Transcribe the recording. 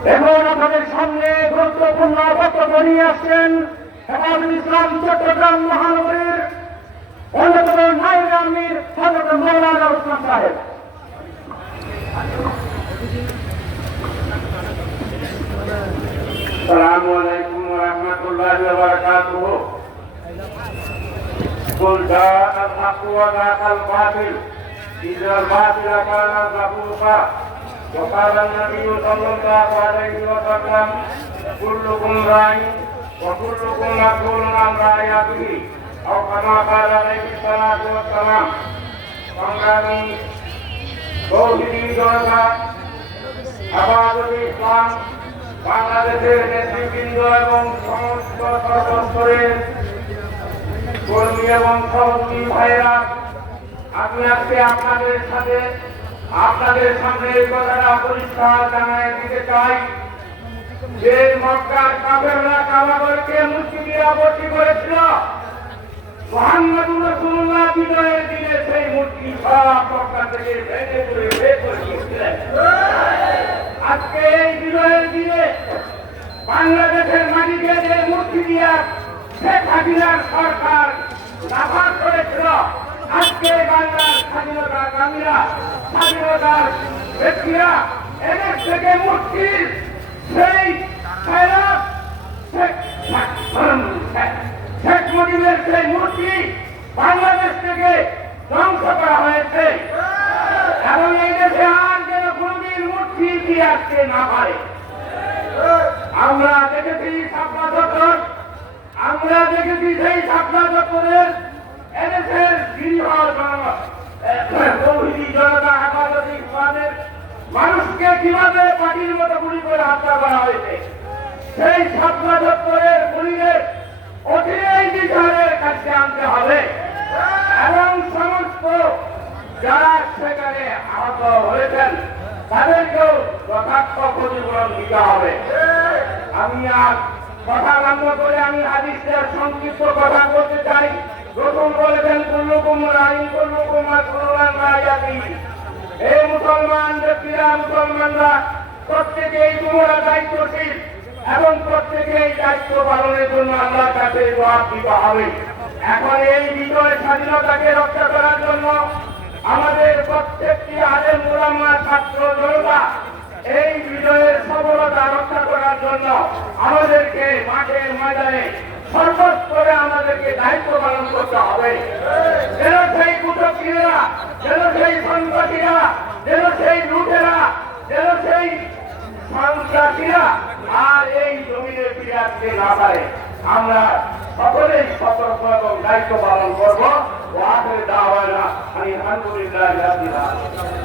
এখন আপনাদের সামনে গুরুত্বপূর্ণ বক্তব্য নিয়ে আসছেন হেফাজুল ইসলাম চট্টগ্রাম মহানগরীর অন্যতম নায়েবে আমির হযরত মাওলানা ওসমান সাহেব। আসসালামু আলাইকুম ওয়া রাহমাতুল্লাহি ওয়া বারাকাতুহু। قل جاء الحق وزهق الباطل إن الباطل كان زهوقا وقال النبي صلى الله عليه وسلم كلكم راع وكلكم مسؤول عن رعيته أو كما قال عليه الصلاة والسلام। সংগ্রামী তৌহিদি জনতা, হেফাজতে ইসলাম বাংলাদেশের নেতৃবৃন্দ এবং সমস্ত সর্বস্তরের কর্মী এবং সহযোগী ভাইয়েরা, আমি আজকে আপনাদের সামনে এই কথাটা পরিষ্কার জানাই দিতে চাই যে মক্কার কাফেররা কাবাগরকে মুসলিমরা ভর্তি করেছিল। মুহাম্মদুর রাসূলুল্লাহ বিজয়ের দিনে সেই মূর্তি সব মক্কা থেকে ভেঙে চুরে বের করে দিয়েছিলেন। আজকে এই বিজয়ের দিনে বাংলাদেশের মাটিতে যে মূর্তি দিয়া শেখ হাসিনার সরকার নাফাজ করেছিল, আজকে বাংলার স্বাধীনতাকামীরা, স্বাধীনতার ব্যক্তিরা এদের থেকে মূর্তির সেই শেখ মুজিবের সেই মূর্তি বাংলাদেশ থেকে ধ্বংস করা হয়েছে এবং এই দেশে আর যেন কোনদিন মূর্তি দিয়ে আসতে না পারে। আমরা দেখেছি শাপলা চত্বর, আমরা দেখেছি সেই শাপলা চত্বরের এদেশের তৌহিদি জনতা হেফাজতে ইসলামের মানুষকে কিভাবে পাখির মতো গুলি করে হত্যা করা হয়েছে। সেই শাপলা চত্বরের গুলিদের অচিরেই বিচারের কাছে আনতে হবে এবং সমস্ত যারা সেখানে আহত হয়েছেন তাদেরকেও যথার্থ ক্ষতিপূরণ দিতে হবে। আমি আর কথা লম্ব করে আমি হাদিসের সংক্ষিপ্ত কথা বলতে চাই। রসূল বলেছেন কুল্লুকুম রাঈন কুল্লুকুম মাসউলুন আন রাইয়াতিহি। এই মুসলমান ব্যক্তিরা, মুসলমানরা প্রত্যেকেই তোমরা দায়িত্বশীল এবং প্রত্যেকেই দায়িত্ব পালনের জন্য আল্লাহর কাছে জবাব দিতে হবে। এখন এই বিজয় স্বাধীনতাকে রক্ষা করার জন্য আমাদের প্রত্যেকটি আলেম উলামা ছাত্র জনতা এই বিজয়ের সফলতা রক্ষা করার জন্য আমাদেরকে মাঠে ময়দানে সর্বস্তরে আমাদেরকে দায়িত্ব পালন করতে হবে। যেন সেই কুচক্রীরা, যেন সেই সন্ত্রাসীরা, যেন সেই লুটেরা, যেন সেই সন্ত্রাসীরা আর এই জমিনে ফিরে আসতে না পারে। আমরা সকলেই সতর্ক এবং দায়িত্ব পালন করবো। আলহামদুলিল্লাহ।